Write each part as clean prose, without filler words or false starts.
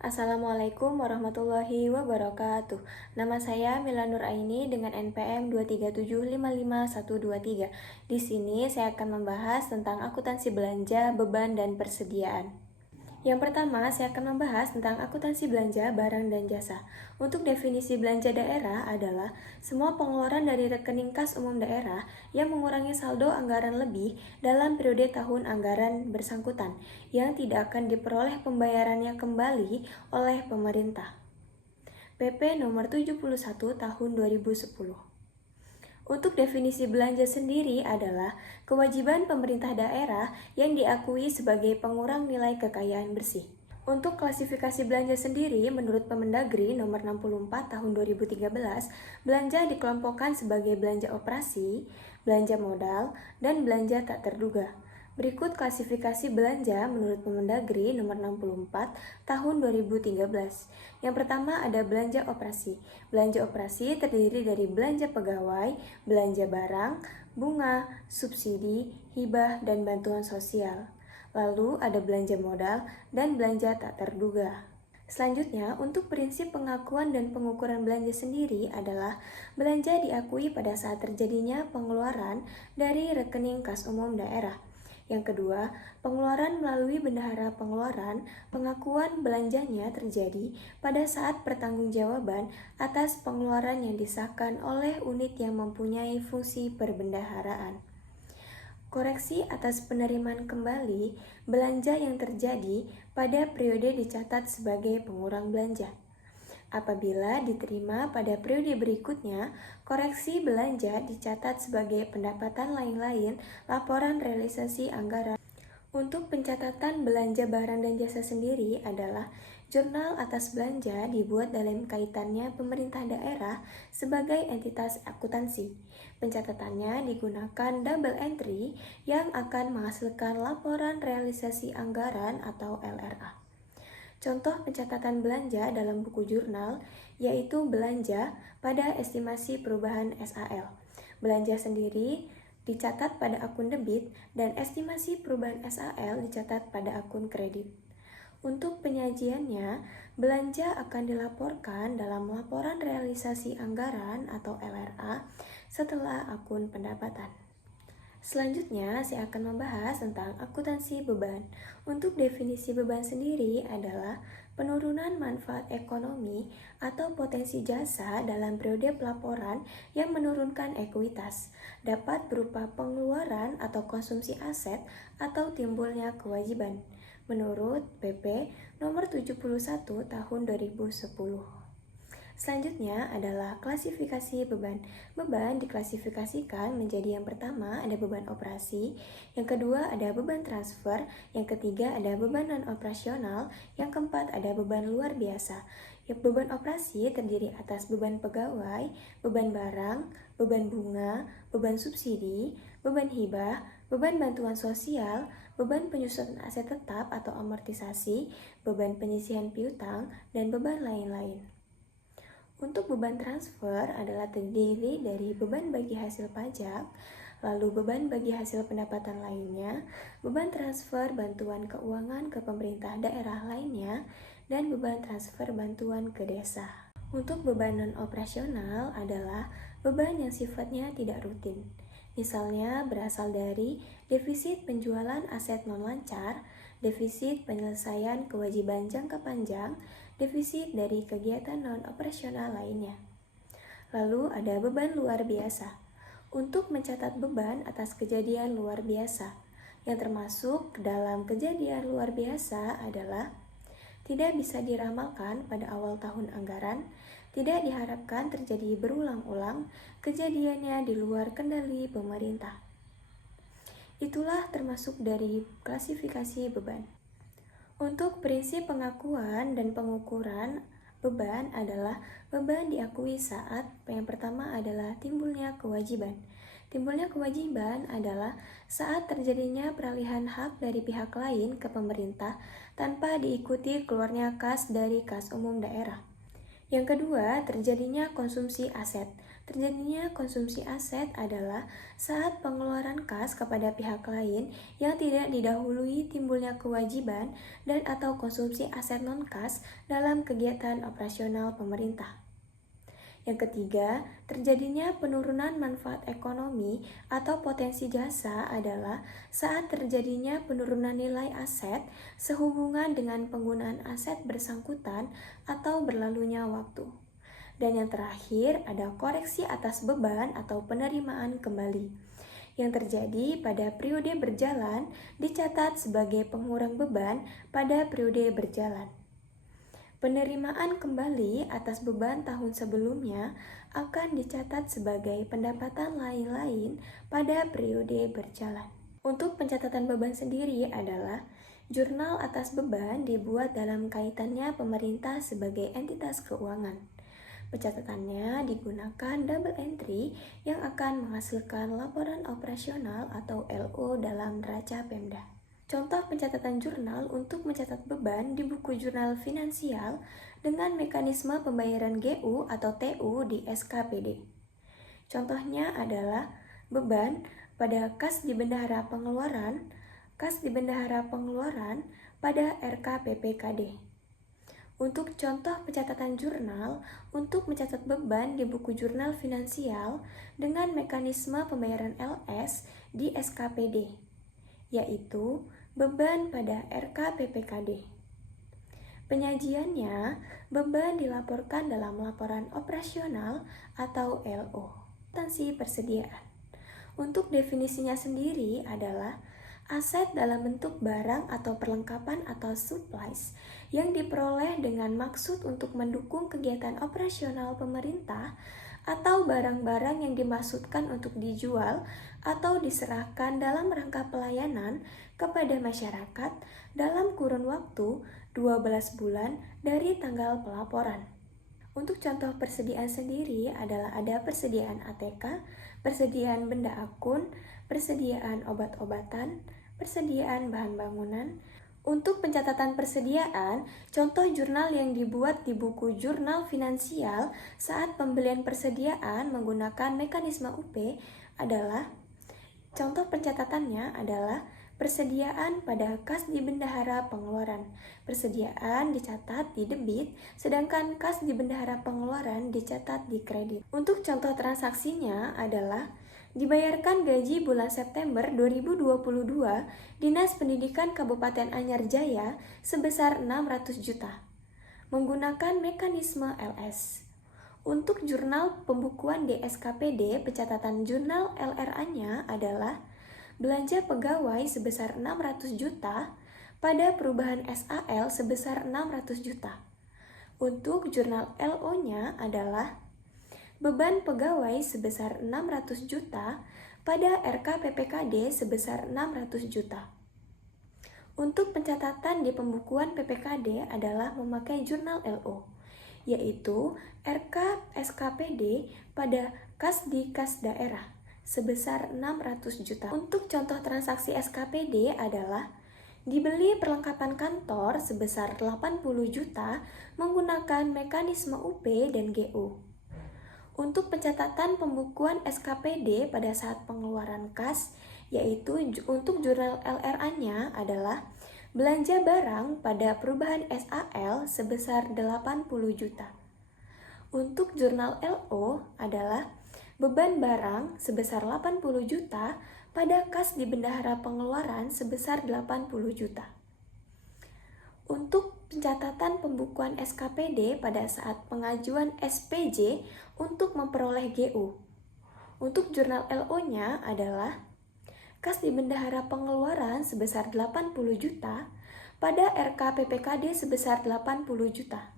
Assalamualaikum warahmatullahi wabarakatuh. Nama saya Mila Nur Aini dengan NPM 237555123. Di sini saya akan membahas tentang akuntansi belanja, beban, dan persediaan. Yang pertama, saya akan membahas tentang akuntansi belanja barang dan jasa. Untuk definisi belanja daerah adalah semua pengeluaran dari rekening kas umum daerah yang mengurangi saldo anggaran lebih dalam periode tahun anggaran bersangkutan yang tidak akan diperoleh pembayarannya kembali oleh pemerintah. PP nomor 71 tahun 2010. Untuk definisi belanja sendiri adalah kewajiban pemerintah daerah yang diakui sebagai pengurang nilai kekayaan bersih. Untuk klasifikasi belanja sendiri, menurut Permendagri nomor 64 tahun 2013, belanja dikelompokkan sebagai belanja operasi, belanja modal, dan belanja tak terduga. Berikut klasifikasi belanja menurut Permendagri nomor 64 tahun 2013. Yang pertama ada belanja operasi. Belanja operasi terdiri dari belanja pegawai, belanja barang, bunga, subsidi, hibah, dan bantuan sosial. Lalu ada belanja modal dan belanja tak terduga. Selanjutnya, untuk prinsip pengakuan dan pengukuran belanja sendiri adalah belanja diakui pada saat terjadinya pengeluaran dari rekening kas umum daerah. Yang kedua, pengeluaran melalui bendahara pengeluaran, pengakuan belanjanya terjadi pada saat pertanggungjawaban atas pengeluaran yang disahkan oleh unit yang mempunyai fungsi perbendaharaan. Koreksi atas penerimaan kembali belanja yang terjadi pada periode dicatat sebagai pengurang belanja. Apabila diterima pada periode berikutnya, koreksi belanja dicatat sebagai pendapatan lain-lain laporan realisasi anggaran. Untuk pencatatan belanja barang dan jasa sendiri adalah jurnal atas belanja dibuat dalam kaitannya pemerintah daerah sebagai entitas akuntansi. Pencatatannya digunakan double entry yang akan menghasilkan laporan realisasi anggaran atau LRA. Contoh pencatatan belanja dalam buku jurnal yaitu belanja pada estimasi perubahan SAL. Belanja sendiri dicatat pada akun debit dan estimasi perubahan SAL dicatat pada akun kredit. Untuk penyajiannya, belanja akan dilaporkan dalam laporan realisasi anggaran atau LRA setelah akun pendapatan. Selanjutnya, saya akan membahas tentang akuntansi beban. Untuk definisi beban sendiri adalah penurunan manfaat ekonomi atau potensi jasa dalam periode pelaporan yang menurunkan ekuitas, dapat berupa pengeluaran atau konsumsi aset atau timbulnya kewajiban, menurut PP nomor 71 tahun 2010. Selanjutnya adalah klasifikasi beban. Beban diklasifikasikan menjadi yang pertama ada beban operasi, yang kedua ada beban transfer, yang ketiga ada beban non-operasional, yang keempat ada beban luar biasa. Yang beban operasi terdiri atas beban pegawai, beban barang, beban bunga, beban subsidi, beban hibah, beban bantuan sosial, beban penyusunan aset tetap atau amortisasi, beban penyisihan piutang, dan beban lain-lain. Untuk beban transfer adalah terdiri dari beban bagi hasil pajak, lalu beban bagi hasil pendapatan lainnya, beban transfer bantuan keuangan ke pemerintah daerah lainnya, dan beban transfer bantuan ke desa. Untuk beban non-operasional adalah beban yang sifatnya tidak rutin. Misalnya berasal dari defisit penjualan aset non-lancar, defisit penyelesaian kewajiban jangka panjang, defisit dari kegiatan non-operasional lainnya. Lalu ada beban luar biasa. Untuk mencatat beban atas kejadian luar biasa, yang termasuk dalam kejadian luar biasa adalah tidak bisa diramalkan pada awal tahun anggaran, tidak diharapkan terjadi berulang-ulang, kejadiannya di luar kendali pemerintah. Itulah termasuk dari klasifikasi beban. Untuk prinsip pengakuan dan pengukuran beban adalah beban diakui saat yang pertama adalah timbulnya kewajiban. Timbulnya kewajiban adalah saat terjadinya peralihan hak dari pihak lain ke pemerintah tanpa diikuti keluarnya kas dari kas umum daerah. Yang kedua, terjadinya konsumsi aset. Terjadinya konsumsi aset adalah saat pengeluaran kas kepada pihak lain yang tidak didahului timbulnya kewajiban dan atau konsumsi aset non-kas dalam kegiatan operasional pemerintah. Yang ketiga, terjadinya penurunan manfaat ekonomi atau potensi jasa adalah saat terjadinya penurunan nilai aset sehubungan dengan penggunaan aset bersangkutan atau berlalunya waktu. Dan yang terakhir, ada koreksi atas beban atau penerimaan kembali yang terjadi pada periode berjalan dicatat sebagai pengurang beban pada periode berjalan. Penerimaan kembali atas beban tahun sebelumnya akan dicatat sebagai pendapatan lain-lain pada periode berjalan. Untuk pencatatan beban sendiri adalah jurnal atas beban dibuat dalam kaitannya pemerintah sebagai entitas keuangan. Pencatatannya digunakan double entry yang akan menghasilkan laporan operasional atau LO dalam neraca Pemda. Contoh pencatatan jurnal untuk mencatat beban di buku jurnal finansial dengan mekanisme pembayaran GU atau TU di SKPD. Contohnya adalah beban pada kas di bendahara pengeluaran, pada RKPPKD. Untuk contoh pencatatan jurnal untuk mencatat beban di buku jurnal finansial dengan mekanisme pembayaran LS di SKPD, yaitu beban pada RKPPKD. Penyajiannya, beban dilaporkan dalam laporan operasional atau LO. Akuntansi persediaan. Untuk definisinya sendiri adalah aset dalam bentuk barang atau perlengkapan atau supplies yang diperoleh dengan maksud untuk mendukung kegiatan operasional pemerintah atau barang-barang yang dimaksudkan untuk dijual atau diserahkan dalam rangka pelayanan kepada masyarakat dalam kurun waktu 12 bulan dari tanggal pelaporan. Untuk contoh persediaan sendiri adalah ada persediaan ATK, persediaan benda akun, persediaan obat-obatan, persediaan bahan bangunan. Untuk pencatatan persediaan, contoh jurnal yang dibuat di buku jurnal finansial saat pembelian persediaan menggunakan mekanisme UP adalah contoh pencatatannya adalah persediaan pada kas di bendahara pengeluaran. Persediaan dicatat di debit, sedangkan kas di bendahara pengeluaran dicatat di kredit. Untuk contoh transaksinya adalah dibayarkan gaji bulan September 2022 Dinas Pendidikan Kabupaten Anyar Jaya sebesar 600 juta menggunakan mekanisme LS. Untuk jurnal pembukuan DSKPD, pencatatan jurnal LRA-nya adalah belanja pegawai sebesar 600 juta pada perubahan SAL sebesar 600 juta. Untuk jurnal LO-nya adalah beban pegawai sebesar 600 juta pada RKPPKD sebesar 600 juta. Untuk pencatatan di pembukuan PPKD adalah memakai jurnal LO, yaitu RK SKPD pada kas di kas daerah sebesar 600 juta. Untuk contoh transaksi SKPD adalah dibeli perlengkapan kantor sebesar 80 juta menggunakan mekanisme UP dan GU. Untuk pencatatan pembukuan SKPD pada saat pengeluaran kas, yaitu untuk jurnal LRA-nya adalah belanja barang pada perubahan SAL sebesar 80 juta. Untuk jurnal LO adalah beban barang sebesar 80 juta pada kas di bendahara pengeluaran sebesar 80 juta. Untuk pencatatan pembukuan SKPD pada saat pengajuan SPJ untuk memperoleh GU. Untuk jurnal LO-nya adalah kas di bendahara pengeluaran sebesar 80 juta pada RKPPKD sebesar 80 juta.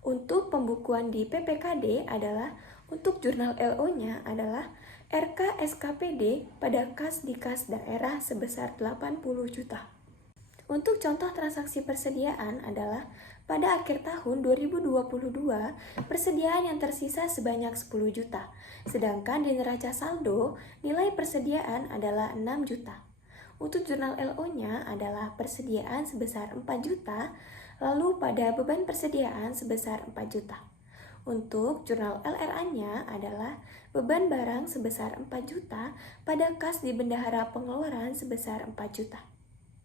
Untuk pembukuan di PPKD adalah untuk jurnal LO-nya adalah RK SKPD pada kas di kas daerah sebesar 80 juta. Untuk contoh transaksi persediaan adalah pada akhir tahun 2022, persediaan yang tersisa sebanyak 10 juta, sedangkan di neraca saldo, nilai persediaan adalah 6 juta. Untuk jurnal LO-nya adalah persediaan sebesar 4 juta, lalu pada beban persediaan sebesar 4 juta. Untuk jurnal LRA-nya adalah beban barang sebesar 4 juta pada kas di bendahara pengeluaran sebesar 4 juta.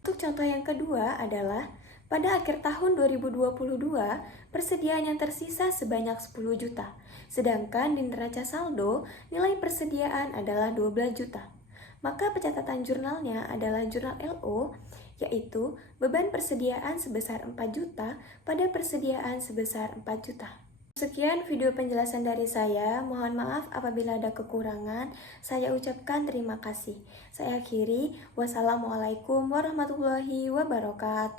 Untuk contoh yang kedua adalah pada akhir tahun 2022, persediaan yang tersisa sebanyak 10 juta, sedangkan di neraca saldo nilai persediaan adalah 12 juta. Maka pencatatan jurnalnya adalah jurnal LO, yaitu beban persediaan sebesar 4 juta pada persediaan sebesar 4 juta. Sekian video penjelasan dari saya. Mohon maaf apabila ada kekurangan. Saya ucapkan terima kasih. Saya akhiri. Wassalamualaikum warahmatullahi wabarakatuh.